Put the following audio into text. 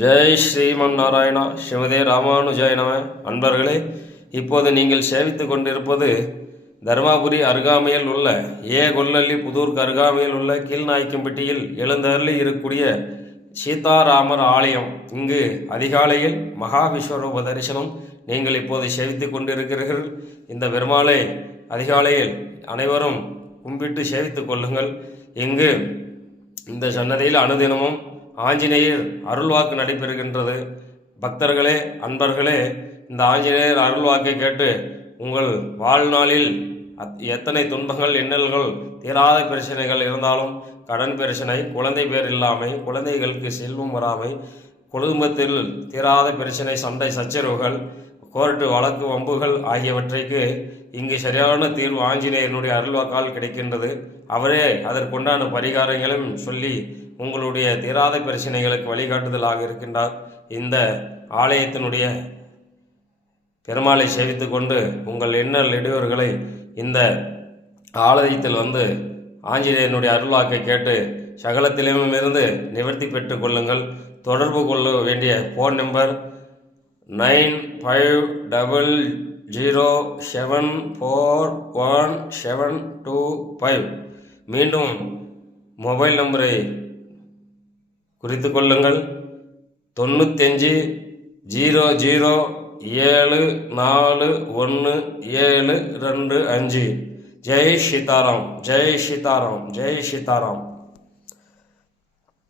ஜெய் ஸ்ரீமன் நாராயணா ஸ்ரீமதே ராமானுஜாய நம. அன்பர்களே இப்போது நீங்கள் சேவித்து கொண்டிருப்பது தருமாபுரி அருகாமையில் உள்ள ஏ. கொல்லள்ளி புதூருக்கு அருகாமையில் உள்ள கீழ்நாய்க்கம்பட்டியில் எழுந்தருளி இருக்கக்கூடிய சீதாராமர் ஆலயம். இங்கு அதிகாலையில் மகாவிஸ்வரூப தரிசனம் நீங்கள் இப்போது சேவித்து கொண்டிருக்கிறீர்கள். இந்த பெருமாளை அதிகாலையில் அனைவரும் கும்பிட்டு சேவித்து கொள்ளுங்கள். இங்கு இந்த சன்னதியில் அனுதினமும் ஆஞ்சநேயர் அருள்வாக்கு நடைபெறுகின்றது. பக்தர்களே அன்பர்களே இந்த ஆஞ்சநேயர் அருள்வாக்கை கேட்டு உங்கள் வாழ்நாளில் அத்- எத்தனை துன்பங்கள் இன்னல்கள் தீராத பிரச்சனைகள் இருந்தாலும் கடன் பிரச்சனை குழந்தை பேர் இல்லாமை குழந்தைகளுக்கு செல்வம் வராமை குடும்பத்தில் தீராத பிரச்சனை சண்டை சச்சரவுகள் கோர்ட்டு வழக்கு வம்புகள் ஆகியவற்றைக்கு இங்கு சரியான தீர்வு ஆஞ்சநேயனுடைய அருள்வாக்கால் கிடைக்கின்றது. அவரே அதற்குண்டான பரிகாரங்களும் சொல்லி உங்களுடைய தீராத பிரச்சனைகளுக்கு வழிகாட்டுதலாக இருக்கின்றார். இந்த ஆலயத்தினுடைய பெருமாளை சேவித்து கொண்டு உங்கள் எண்ணல் இடையூறுகளை இந்த ஆலயத்தில் வந்து ஆஞ்சநேயனுடைய அருள்வாக்கை கேட்டு சகலத்திலும் இருந்து நிவர்த்தி பெற்று கொள்ளுங்கள். தொடர்பு கொள்ள வேண்டிய phone number nine five double zero seven four one seven two five மீண்டும் மொபைல் நம்பரை குறித்து கொள்ளுங்கள் தொண்ணூத்தஞ்சு ஜீரோ ஜீரோ ஏழு நாலு ஒன்று ஏழு ரெண்டு அஞ்சு. ஜெய் சீதாராம் ஜெய் சீதாராம் ஜெய் சீதாராம்.